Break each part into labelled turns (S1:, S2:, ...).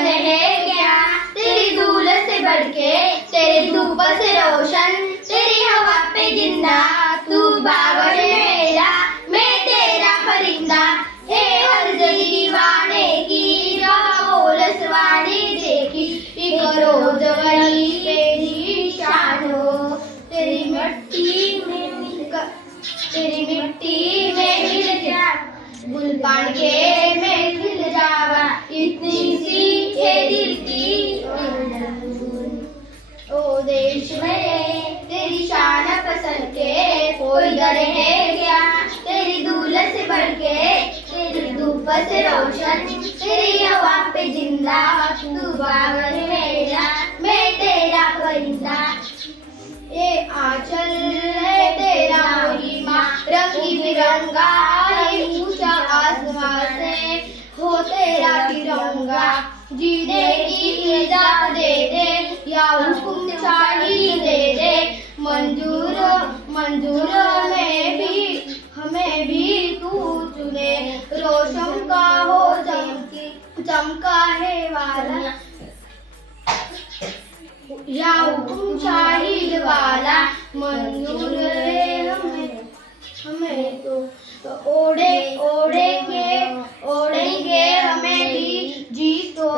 S1: दन है क्या? तेरी धूल से बढ़के तेरी धूप से रोशन तेरी हवा पे जिंदा तू बाबर कोई डर है क्या? तेरी दूल से बढ़ के तेरी धूप से रोशन, तेरी हवा पे ज़िंदा, तू बाबर मेरा मैं तेरा परिंदा। ये आंचल है तेरा महिमा, रंगी बिरंगा ऊँचा आसमां से हो तेरा तिरंगा। जीने की इजाज़त दे दे, या हुक्म चाहिए दे दे, मंजूर मंजूर चमका वाला। या शाहिद वाला। मंजूर है हमें हमें तो, तो ओढ़े ओढ़ेंगे ओढ़ेंगे हमें भी। जी तो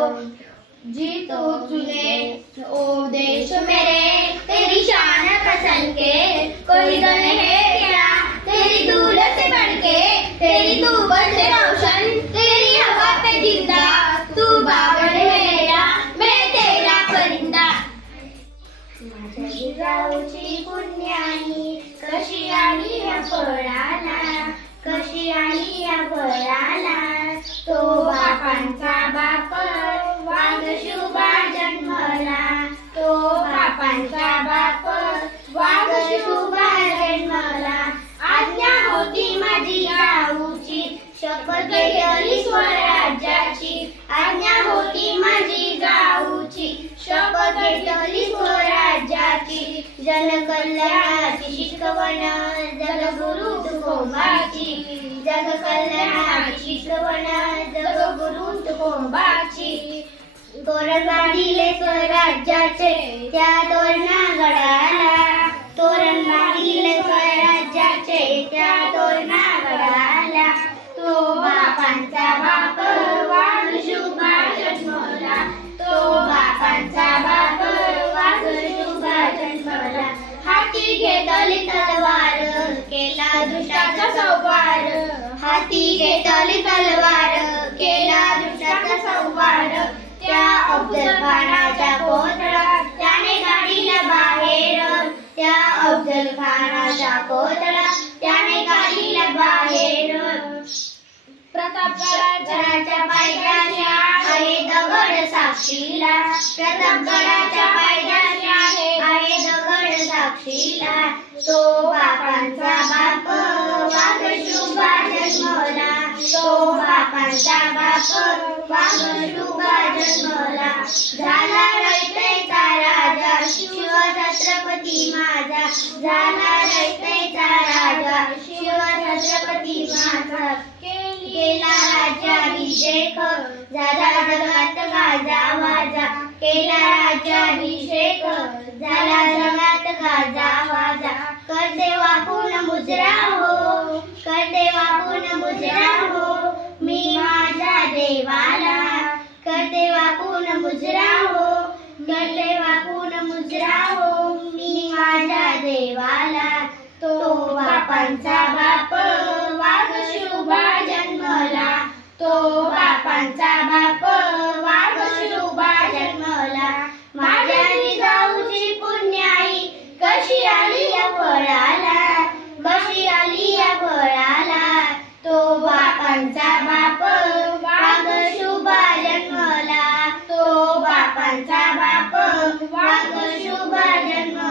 S1: जी तो चुने ओ देश मेरे तेरी शान पसंद के। कोई आली फळाला कशी आली या फळाला? तो बापांचा बाप वाघ शुभा जन्मला. तो बापांचा बाप वाघ शुभा जन्मला. आज्ञा होती माझी जाऊची शपथ घेतली स्वराज्याची. आज्ञा होती माझी जाऊची शपथ घेतली स्वराज्याची. जनकल्याणाची शिकवण जगगुरु तुकोबाची. जगकल्याणाची शिकवण जगगुरु तुकोबाची. तोरण बांधिले स्वराज्याचे त्या तोरणा गडाला घेतली तलवार केला दुष्टाचा संवार हाती घेतली तलवार केला दुष्टाचा संवार त्या अफजल खानाच्या कोतळा त्याने काढीला बाहेर. त्या अफजल खानाच्या कोतळा त्याने काढीला बाहेर. प्रतापगडाच्या पायथ्याशी आहे दगड साक्षीला. प्रतापगडा साक्षीला तो बापांचा बाप वाघ शुभा जन्मला. तो बापांचा बाप वाघ शुभा जन्मला. झाला रयतेचा राजा शिव छत्रपती माझा. झाला रयतेचा राजा शिव छत्रपती माझा. केला राज्याभिषेक झाला जगात माझा माझा केला राज्याभिषेक बापांचा बाप वाघशुभा जन्मला. तो बापांचा बाप वाघशुभा जन्मला. माझ्या निजाऊची पुण्याई कशी आली या फळाला? कशी आली या फळाला? तो बापांचा बाप वाघशुभा जन्मला. तो बापांचा बाप वाघशुभा जन्म